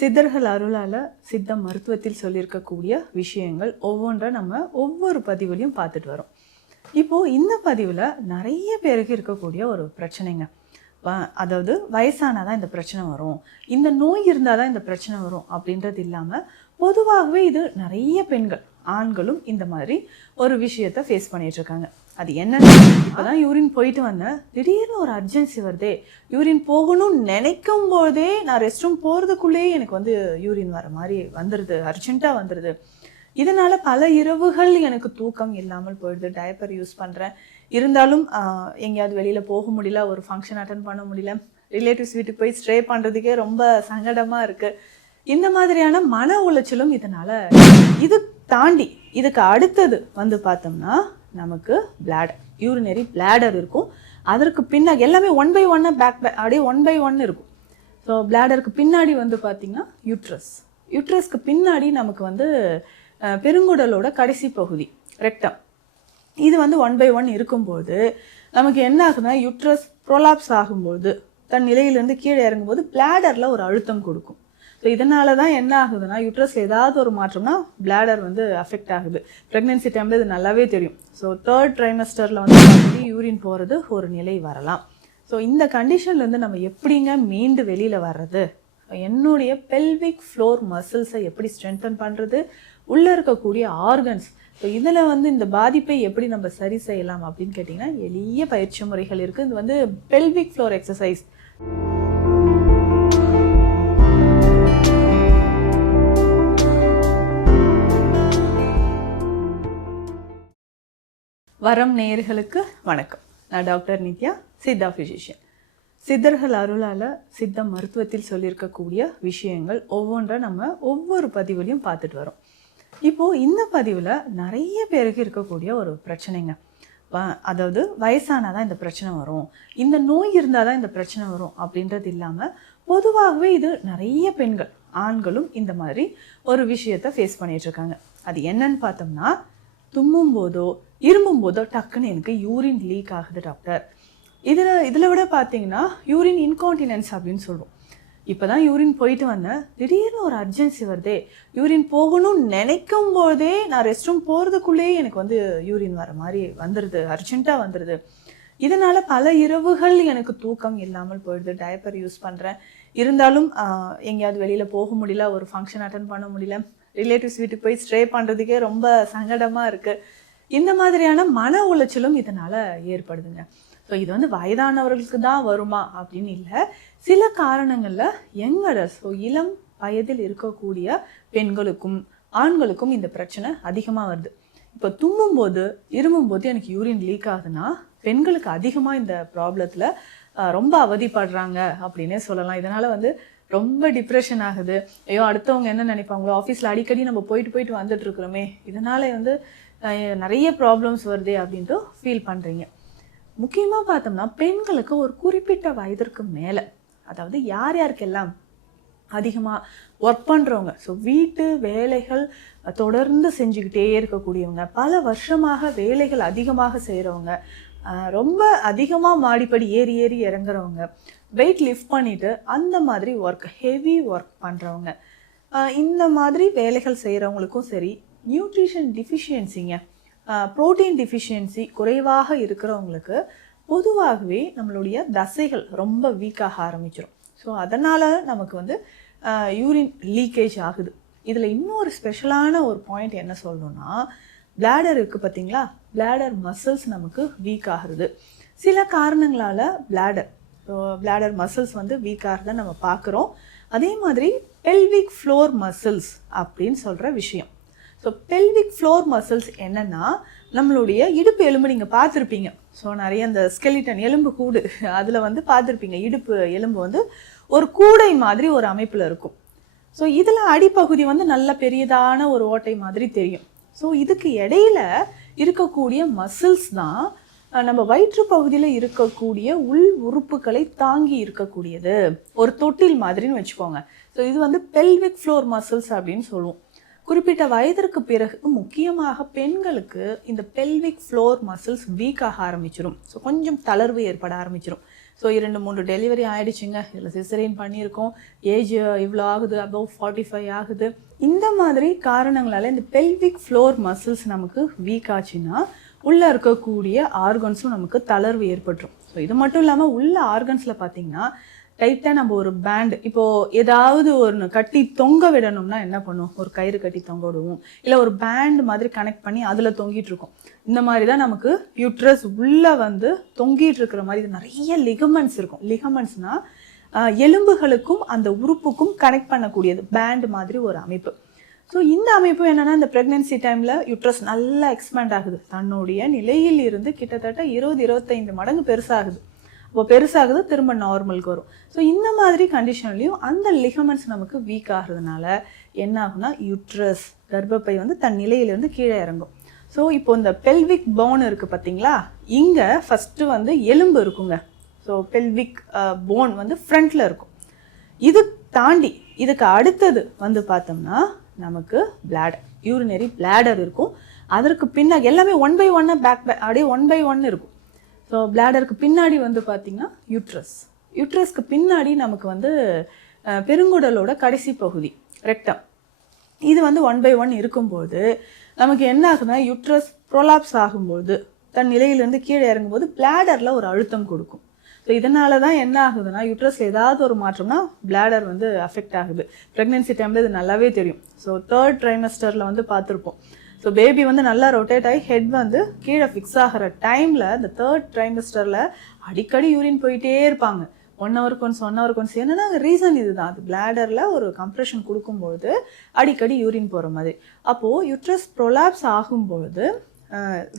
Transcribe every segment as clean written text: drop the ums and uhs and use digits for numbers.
சித்தர்கள் அருளால் சித்த மருத்துவத்தில் சொல்லியிருக்கக்கூடிய விஷயங்கள் ஒவ்வொன்றை நம்ம ஒவ்வொரு பதிவுலையும் பார்த்துட்டு வரோம். இப்போது இந்த பதிவில் நிறைய பேருக்கு இருக்கக்கூடிய ஒரு பிரச்சனைங்க. அதாவது வயசானாதான் இந்த பிரச்சனை வரும், இந்த நோய் இருந்தால் தான் இந்த பிரச்சனை வரும் அப்படின்றது இல்லாமல் பொதுவாகவே இது நிறைய பெண்கள் ஆண்களும் இந்த மாதிரி ஒரு விஷயத்தை ஃபேஸ் பண்ணிகிட்ருக்காங்க. அது என்னன்னு இப்போ தான் யூரின் போயிட்டு வந்தேன், திடீர்னு ஒரு அர்ஜென்சி வருதே, யூரின் போகணும்னு நினைக்கும் போதே நான் ரெஸ்ட் ரூம் போகிறதுக்குள்ளேயே எனக்கு யூரின் வர மாதிரி வந்துடுது, அர்ஜென்ட்டாக வந்துடுது. இதனால் பல இரவுகள் எனக்கு தூக்கம் இல்லாமல் போயிடுது. டயப்பர் யூஸ் பண்ணுறேன், இருந்தாலும் எங்கேயாவது வெளியில் போக முடியல, ஒரு ஃபங்க்ஷன் அட்டன் பண்ண முடியல, ரிலேட்டிவ்ஸ் வீட்டுக்கு போய் ஸ்டே பண்ணுறதுக்கே ரொம்ப சங்கடமாக இருக்குது. இந்த மாதிரியான மன உளைச்சலும் இதனால். இது தாண்டி இதுக்கு அடுத்தது பார்த்தோம்னா நமக்கு பிளாடர், யூரினரி பிளாடர் இருக்கும். அதற்கு பின்னாடி எல்லாமே 1 by 1 அப்படியே 1 by 1 இருக்கும். ஸோ பிளாடருக்கு பின்னாடி பார்த்திங்கன்னா யூட்ரஸ்க்கு பின்னாடி நமக்கு பெருங்குடலோட கடைசி பகுதி ரெக்டம். இது 1 by 1 இருக்கும்போது நமக்கு என்ன ஆகுதுன்னா, யூட்ரஸ் ப்ரோலாப்ஸ் ஆகும்போது தன் நிலையிலேருந்து கீழே இறங்கும்போது பிளாடரில் ஒரு அழுத்தம் கொடுக்கும். ஸோ இதனால தான் என்ன ஆகுதுன்னா, யூட்ரஸில் ஏதாவது ஒரு மாற்றம்னா பிளாடர் அஃபெக்ட் ஆகுது. ப்ரெக்னென்சி டைமில் இது நல்லாவே தெரியும். ஸோ 3rd trimester யூரின் போகிறது ஒரு நிலை வரலாம். ஸோ இந்த கண்டிஷன்லேருந்து நம்ம எப்படிங்க மீண்டு வெளியில் வர்றது? என்னுடைய பெல்விக் ஃப்ளோர் மசில்ஸை எப்படி ஸ்ட்ரென்தன் பண்ணுறது, உள்ளே இருக்கக்கூடிய ஆர்கன்ஸ், ஸோ இதில் இந்த பாதிப்பை எப்படி நம்ம சரி செய்யலாம் அப்படின்னு கேட்டிங்கன்னா, எளிய பயிற்சி முறைகள் இருக்குது. இது பெல்விக் ஃப்ளோர் எக்ஸசைஸ். வரம் நேயர்களுக்கு வணக்கம். நான் டாக்டர் நித்யா, சித்தா ஃபிசிஷியன். சித்தர்கள் அருளால் சித்த மருத்துவத்தில் சொல்லியிருக்கக்கூடிய விஷயங்கள் ஒவ்வொன்றை நம்ம ஒவ்வொரு பதிவுலையும் பார்த்துட்டு வரோம். இப்போது இந்த பதிவில் நிறைய பேருக்கு இருக்கக்கூடிய ஒரு பிரச்சனைங்க. அதாவது வயசானாதான் இந்த பிரச்சனை வரும், இந்த நோய் இருந்தால் தான் இந்த பிரச்சனை வரும் அப்படின்றது இல்லாமல் பொதுவாகவே இது நிறைய பெண்கள் ஆண்களும் இந்த மாதிரி ஒரு விஷயத்தை ஃபேஸ் பண்ணிகிட்ருக்காங்க. அது என்னன்னு பார்த்தோம்னா, தும்மும் போதோ இருமும் போதோ டக்குன்னு எனக்கு யூரின் லீக் ஆகுது டாக்டர். இதில் விட பார்த்தீங்கன்னா யூரின் இன்கான்டினன்ஸ் அப்படின்னு சொல்லுவோம். இப்போ தான் யூரின் போயிட்டு வந்தேன், திடீர்னு ஒரு அர்ஜென்சி வருதே, யூரின் போகணும்னு நினைக்கும் போதே நான் ரெஸ்ட் ரூம் போகிறதுக்குள்ளேயே எனக்கு யூரின் வர மாதிரி வந்துடுது, அர்ஜென்ட்டாக வந்துடுது. இதனால் பல இரவுகள் எனக்கு தூக்கம் இல்லாமல் போயிடுது. டயப்பர் யூஸ் பண்ணுறேன், இருந்தாலும் எங்கேயாவது வெளியில் போக முடியல, ஒரு ஃபங்க்ஷன் அட்டன் பண்ண முடியல, ரிலேட்டிவ்ஸ் வீட்டுக்கு போய் ஸ்டே பண்ணுறதுக்கே ரொம்ப சங்கடமாக இருக்குது. இந்த மாதிரியான மன உளைச்சலும் இதனால் ஏற்படுதுங்க. ஸோ இது வயதானவர்களுக்கு தான் வருமா அப்படின்னு இல்லை, சில காரணங்களில் யங்கரஸ், ஸோ இளம் வயதில் இருக்கக்கூடிய பெண்களுக்கும் ஆண்களுக்கும் இந்த பிரச்சனை அதிகமாக வருது. இப்போ தும்மும்போது இருமும்போது எனக்கு யூரின் லீக் ஆகுதுன்னா பெண்களுக்கு அதிகமாக இந்த ப்ராப்ளத்தில் ரொம்ப அவதிப்படுறாங்க அப்படின்னே சொல்லலாம். இதனால் ரொம்ப டிப்ரெஷன் ஆகுது. ஐயோ அடுத்தவங்க என்ன நினைப்பாங்களோ, ஆஃபீஸில் அடிக்கடி நம்ம போயிட்டு வந்துட்டுருக்குறோமே, இதனால் நிறைய ப்ராப்ளம்ஸ் வருதே அப்படின்ட்டு ஃபீல் பண்ணுறீங்க. முக்கியமாக பார்த்தோம்னா பெண்களுக்கு ஒரு குறிப்பிட்ட வயதிற்கு மேலே, அதாவது யார் யாருக்கெல்லாம் அதிகமாக ஒர்க் பண்ணுறவங்க, ஸோ வீட்டு வேலைகள் தொடர்ந்து செஞ்சுக்கிட்டே இருக்கக்கூடியவங்க, பல வருஷமாக வேலைகள் அதிகமாக செய்கிறவங்க, ரொம்ப அதிகமாக மாடிப்படி ஏறி இறங்குறவங்க, வெயிட் லிஃப்ட் பண்ணிவிட்டு அந்த மாதிரி ஹெவி ஒர்க் பண்ணுறவங்க, இந்த மாதிரி வேலைகள் செய்கிறவங்களுக்கும் சரி, நியூட்ரிஷன் டிஃபிஷியன்சிங்க, ப்ரோட்டீன் டிஃபிஷியன்சி குறைவாக இருக்கிறவங்களுக்கு பொதுவாகவே நம்மளுடைய தசைகள் ரொம்ப வீக்காக ஆரம்பிச்சிடும். ஸோ அதனால் நமக்கு யூரின் லீக்கேஜ் ஆகுது. இதில் இன்னொரு ஸ்பெஷலான ஒரு பாயிண்ட் என்ன சொல்லணும்னா, பிளாடர் இருக்குது பார்த்தீங்களா, பிளாடர் மசில்ஸ் நமக்கு வீக் ஆகுது. சில காரணங்களால் பிளாடர் மசில்ஸ் வீக் ஆகிறத நம்ம பார்க்குறோம். அதே மாதிரி பெல்விக் ஃப்ளோர் மசில்ஸ் அப்படின்னு சொல்கிற விஷயம். ஸோ பெல்விக் ஃப்ளோர் மசில்ஸ் என்னென்னா, நம்மளுடைய இடுப்பு எலும்பு நீங்கள் பார்த்துருப்பீங்க. ஸோ நிறைய அந்த ஸ்கெலிட்டன் எலும்பு கூடு அதில் பார்த்துருப்பீங்க. இடுப்பு எலும்பு ஒரு கூடை மாதிரி ஒரு அமைப்பில் இருக்கும். ஸோ இதில் அடிப்பகுதி நல்ல பெரியதான ஒரு ஓட்டை மாதிரி தெரியும். ஸோ இதுக்கு இடையில இருக்கக்கூடிய மசில்ஸ் தான் நம்ம வயிற்று பகுதியில் இருக்கக்கூடிய உள் உறுப்புகளை தாங்கி இருக்கக்கூடியது, ஒரு தொட்டில் மாதிரின்னு வச்சுக்கோங்க. ஸோ இது பெல்விக் ஃப்ளோர் மசில்ஸ் அப்படின்னு சொல்லுவோம். குறிப்பிட்ட வயதிற்கு பிறகு முக்கியமாக பெண்களுக்கு இந்த பெல்விக் ஃப்ளோர் மசில்ஸ் வீக் ஆக ஆரம்பிச்சிடும். ஸோ கொஞ்சம் தளர்வு ஏற்பட ஆரம்பிச்சிடும். ஸோ 2-3 டெலிவரி ஆகிடுச்சிங்க, இதில் சிசரியன் பண்ணியிருக்கோம், ஏஜ் இவ்வளோ ஆகுது, அபவ் 45 ஆகுது, இந்த மாதிரி காரணங்களால் இந்த பெல்விக் ஃப்ளோர் மசில்ஸ் நமக்கு வீக் ஆச்சுன்னா உள்ளே இருக்கக்கூடிய ஆர்கன்ஸும் நமக்கு தளர்வு ஏற்பட்டுரும். ஸோ இது மட்டும் இல்லாமல் உள்ள ஆர்கன்ஸில் பார்த்தீங்கன்னா டைட்டாக நம்ம ஒரு பேண்ட் இப்போது ஏதாவது ஒன்று கட்டி தொங்க விடணும்னா என்ன பண்ணுவோம், ஒரு கயிறு கட்டி தொங்க விடுவோம், இல்லை ஒரு பேண்ட் மாதிரி கனெக்ட் பண்ணி அதில் தொங்கிட்டு இருக்கோம். இந்த மாதிரி தான் நமக்கு யூட்ரஸ் உள்ளே வந்து தொங்கிட்டு இருக்கிற மாதிரி இது நிறைய லிகமெண்ட்ஸ் இருக்கும். லிகமெண்ட்ஸ்னால் எலும்புகளுக்கும் அந்த உறுப்புக்கும் கனெக்ட் பண்ணக்கூடியது பேண்ட் மாதிரி ஒரு அமைப்பு. ஸோ இந்த அமைப்பு என்னென்னா இந்த ப்ரெக்னென்சி டைமில் யூட்ரஸ் நல்லா எக்ஸ்பேண்ட் ஆகுது, தன்னுடைய நிலையில் இருந்து கிட்டத்தட்ட 20-25 மடங்கு பெருசாகுது. இப்போ பெருசாகுது, திரும்ப நார்மலுக்கு வரும். ஸோ இந்த மாதிரி கண்டிஷன்லையும் அந்த லிகமெண்ட்ஸ் நமக்கு வீக் ஆகிறதுனால என்ன ஆகுனா யூட்ரஸ் கர்ப்பப்பை வந்து தன் நிலையிலேருந்து கீழே இறங்கும். ஸோ இப்போ இந்த பெல்விக் போன் இருக்குது பார்த்தீங்களா, இங்கே ஃபஸ்ட்டு வந்து எலும்பு இருக்குங்க. ஸோ பெல்விக் போன் வந்து ஃப்ரண்ட்டில் இருக்கும். இது தாண்டி இதுக்கு அடுத்தது வந்து பார்த்தோம்னா நமக்கு பிளாடர், யூரினரி பிளாடர் இருக்கும். அதற்கு பின்னாடி எல்லாமே 1 by 1 அப்படியே 1 by 1 இருக்கும். ஸோ பிளாடருக்கு பின்னாடி வந்து பார்த்திங்கன்னா யூட்ரஸ்க்கு பின்னாடி நமக்கு வந்து பெருங்குடலோட கடைசி பகுதி ரெக்டம், இது வந்து 1 by 1 இருக்கும்போது நமக்கு என்ன ஆகுதுன்னா யூட்ரஸ் ப்ரொலாப்ஸ் ஆகும்போது தன் நிலையிலேருந்து கீழே இறங்கும்போது பிளாடரில் ஒரு அழுத்தம் கொடுக்கும். ஸோ இதனால தான் என்ன ஆகுதுன்னா யூட்ரஸில் ஏதாவது ஒரு மாற்றம்னா பிளாடர் வந்து அஃபெக்ட் ஆகுது. ப்ரெக்னென்சி டைமில் இது நல்லாவே தெரியும். ஸோ 3rd trimester வந்து பார்த்துருப்போம். ஸோ பேபி வந்து நல்லா ரொட்டேட் ஆகி ஹெட் வந்து கீழே ஃபிக்ஸ் ஆகிற டைமில் இந்த 3rd trimester அடிக்கடி யூரின் போயிட்டே இருப்பாங்க. 1 hour-க்கு ஒன்ஸ் என்னன்னா ரீசன் இதுதான், அது பிளாடரில் ஒரு கம்ப்ரெஷன் கொடுக்கும்பொழுது அடிக்கடி யூரின் போகிற மாதிரி. அப்போது யூட்ரஸ் ப்ரொலாப்ஸ் ஆகும்பொழுது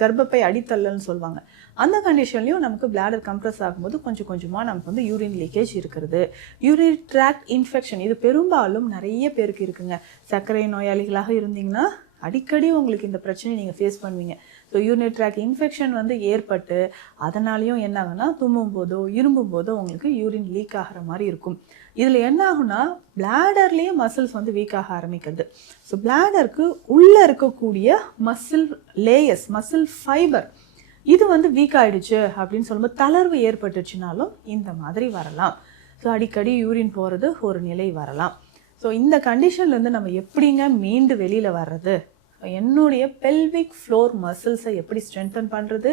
கர்ப்பப்பை அடித்தள்ளல்னு சொல்லுவாங்க. அந்த கண்டிஷன்லையும் நமக்கு பிளாடர் கம்ப்ரெஸ் ஆகும்போது கொஞ்சம் கொஞ்சமாக நமக்கு வந்து யூரின் லீக்கேஜ் இருக்கிறது. யூரின் ட்ராக்ட் இன்ஃபெக்ஷன் இது பெரும்பாலும் நிறைய பேருக்கு இருக்குங்க. சர்க்கரை நோயாளிகளாக இருந்தீங்கன்னா அடிக்கடி உங்களுக்கு இந்த பிரச்சனை நீங்கள் ஃபேஸ் பண்ணுவீங்க. ஸோ யூரினரி ட்ராக்ட் இன்ஃபெக்ஷன் வந்து ஏற்பட்டு அதனாலையும் என்ன ஆகுனா தும்மும் போதோ இரும்பும் போதோ உங்களுக்கு யூரின் லீக் ஆகிற மாதிரி இருக்கும். இதில் என்ன ஆகுனா பிளாடர்லேயே மசில்ஸ் வந்து வீக் ஆக ஆரம்பிக்கிறது. ஸோ பிளாடருக்கு உள்ளே இருக்கக்கூடிய மசில் லேயர்ஸ், மசில் ஃபைபர் இது வந்து வீக் ஆகிடுச்சு அப்படின்னு சொல்லும்போது தளர்வு ஏற்பட்டுச்சுனாலும் இந்த மாதிரி வரலாம். ஸோ அடிக்கடி யூரின் போகிறது ஒரு நிலை வரலாம். ஸோ இந்த கண்டிஷன்லேருந்து நம்ம எப்படிங்க மீண்டு வெளியில் வர்றது, என்னுடைய பெல்விக் ஃப்ளோர் மசில்ஸை எப்படி ஸ்ட்ரென்தன் பண்ணுறது,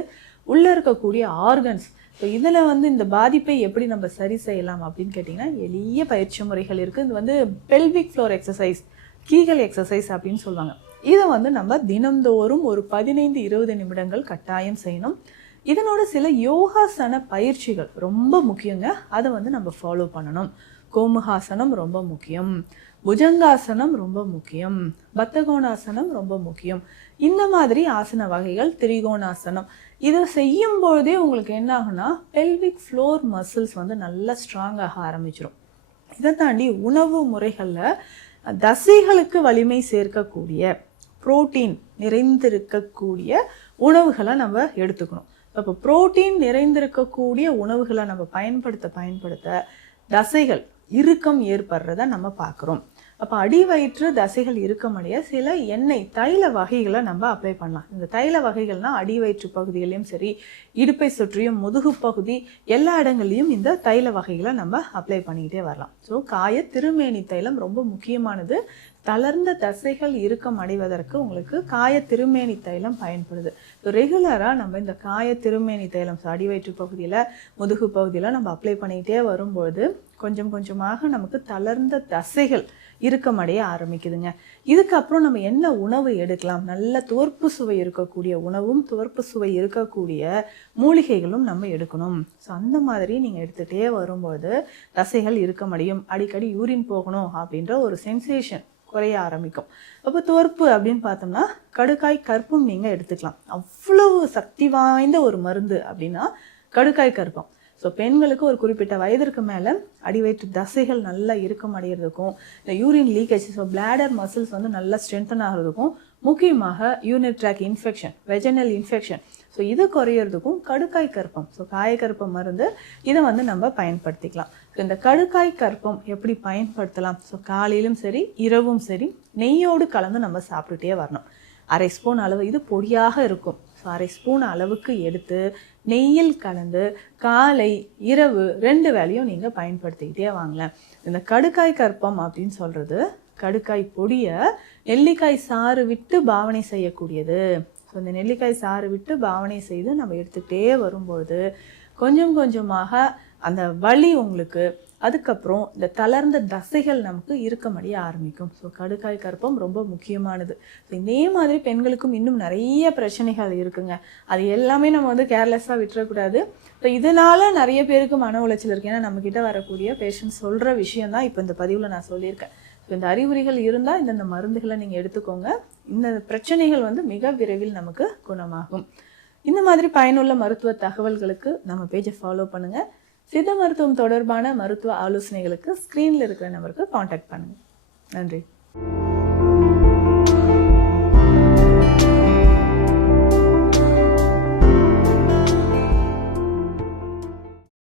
உள்ளே இருக்கக்கூடிய ஆர்கன்ஸ், ஸோ இதில் வந்து இந்த பாதிப்பை எப்படி நம்ம சரி செய்யலாம் அப்படின்னு கேட்டிங்கன்னா எளிய பயிற்சி முறைகள் இருக்குது. இது வந்து pelvic floor exercise, Kegel exercise அப்படின்னு சொல்லுவாங்க. இதை வந்து நம்ம தினந்தோறும் ஒரு 15-20 நிமிடங்கள் கட்டாயம் செய்யணும். இதனோட சில யோகாசன பயிற்சிகள் ரொம்ப முக்கியங்க, அதை வந்து நம்ம ஃபாலோ பண்ணணும். கோமுகாசனம் ரொம்ப முக்கியம், புஜங்காசனம் ரொம்ப முக்கியம், பத்தகோணாசனம் ரொம்ப முக்கியம். இந்த மாதிரி ஆசன வகைகள், திரிகோணாசனம் இதை செய்யும் பொழுதே உங்களுக்கு என்ன ஆகுனா பெல்விக் ஃப்ளோர் மசில்ஸ் வந்து நல்லா ஸ்ட்ராங் ஆக ஆரம்பிச்சிடும். இதை தாண்டி உணவு முறைகளில் தசைகளுக்கு வலிமை சேர்க்கக்கூடிய புரோட்டீன் நிறைந்திருக்கக்கூடிய உணவுகளை நம்ம எடுத்துக்கணும். இப்போ புரோட்டீன் நிறைந்திருக்கக்கூடிய உணவுகளை நம்ம பயன்படுத்த தசைகள் இறுக்கம் ஏற்படுறத நம்ம பார்க்குறோம். அப்போ அடி வயிற்று தசைகள் இறுக்கமடைய சில எண்ணெய் தைல வகைகளை நம்ம அப்ளை பண்ணலாம். இந்த தைல வகைகள்னால் அடி வயிற்று பகுதிகளையும் சரி, இடுப்பை சுற்றியும் முதுகு பகுதி எல்லா இடங்கள்லையும் இந்த தைல வகைகளை நம்ம அப்ளை பண்ணிக்கிட்டே வரலாம். ஸோ காய திருமேனி தைலம் ரொம்ப முக்கியமானது. தளர்ந்த தசைகள் இறுக்கம் அடைவதற்கு உங்களுக்கு காய திருமேனி தைலம் பயன்படுது. ஸோ ரெகுலராக நம்ம இந்த காய திருமேனி தைலம் அடி வயிற்று பகுதியில் முதுகு பகுதியில் நம்ம அப்ளை பண்ணிக்கிட்டே வரும்பொழுது கொஞ்சம் கொஞ்சமாக நமக்கு தளர்ந்த தசைகள் இறுக்கமடைய ஆரம்பிக்குதுங்க. இதுக்கப்புறம் நம்ம என்ன உணவு எடுக்கலாம், நல்ல துவர்ப்பு சுவை இருக்கக்கூடிய உணவும் துவர்ப்பு சுவை இருக்கக்கூடிய மூலிகைகளும் நம்ம எடுக்கணும். ஸோ அந்த மாதிரி நீங்கள் எடுத்துகிட்டே வரும்போது தசைகள் இறுக்கமடையும். அடிக்கடி யூரின் போகணும் அப்படின்ற ஒரு சென்சேஷன் குறைய ஆரம்பிக்கும். அப்போ துவர்ப்பு அப்படின்னு பார்த்தோம்னா கடுக்காய் கற்பம் நீங்கள் எடுத்துக்கலாம். அவ்வளவு சக்தி வாய்ந்த ஒரு மருந்து அப்படின்னா கடுக்காய் கற்பம். ஸோ பெண்களுக்கு ஒரு குறிப்பிட்ட வயதிற்கு மேலே அடிவயிற்று தசைகள் நல்லா இறுக்கம் அடைகிறதுக்கும், இந்த urine leakage, so bladder muscles வந்து நல்லா ஸ்ட்ரென்தன் ஆகிறதுக்கும், முக்கியமாக urinary tract infection, vaginal infection, so இது குறையிறதுக்கும் கடுக்காய் கற்பம், ஸோ காயக்கற்பம் மருந்து இதை வந்து நம்ம பயன்படுத்திக்கலாம். ஸோ இந்த கடுக்காய் கற்பம் எப்படி பயன்படுத்தலாம், ஸோ காலையிலும் சரி இரவும் சரி நெய்யோடு கலந்து நம்ம சாப்பிட்டுட்டே வரணும். 1/2 ஸ்பூன் அளவு, இது பொடியாக இருக்கும். ஸோ 1/2 ஸ்பூன் அளவுக்கு எடுத்து நெய்யில் கலந்து காலை இரவு 2 வேளையும் நீங்கள் பயன்படுத்திக்கிட்டே வாங்கலாம். இந்த கடுக்காய் கற்பம் அப்படின்னு சொல்கிறது கடுக்காய் பொடியை நெல்லிக்காய் சாறு விட்டு பாவனை செய்யக்கூடியது. ஸோ இந்த நெல்லிக்காய் சாறு விட்டு பாவனை செய்து நம்ம எடுத்துக்கிட்டே வரும்பொழுது கொஞ்சம் கொஞ்சமாக அந்த வலி உங்களுக்கு, அதுக்கப்புறம் இந்த தளர்ந்த தசைகள் நமக்கு இறுக்கமடைய ஆரம்பிக்கும். ஸோ கடுக்காய் கற்பம் ரொம்ப முக்கியமானது. ஸோ இதே மாதிரி பெண்களுக்கும் இன்னும் நிறைய பிரச்சனைகள் இருக்குங்க. அது எல்லாமே நம்ம வந்து கேர்லெஸ்ஸாக விட்டுறக்கூடாது. ஸோ இதனால் நிறைய பேருக்கு மன உளைச்சல் இருக்குது. ஏன்னா நம்மக்கிட்ட வரக்கூடிய பேஷண்ட் சொல்கிற விஷயம் தான் இப்போ இந்த பதிவில் நான் சொல்லியிருக்கேன். ஸோ இந்த அறிகுறிகள் இருந்தால் இந்த மருந்துகளை நீங்கள் எடுத்துக்கோங்க. இந்த பிரச்சனைகள் வந்து மிக விரைவில் நமக்கு குணமாகும். இந்த மாதிரி பயனுள்ள மருத்துவ தகவல்களுக்கு நம்ம பேஜை ஃபாலோ பண்ணுங்கள். சித்த மருத்துவம் தொடர்பான மருத்துவ ஆலோசனைகளுக்கு ஸ்க்ரீனில் இருக்கிற நம்பருக்கு காண்டாக்ட் பண்ணுங்கள். நன்றி.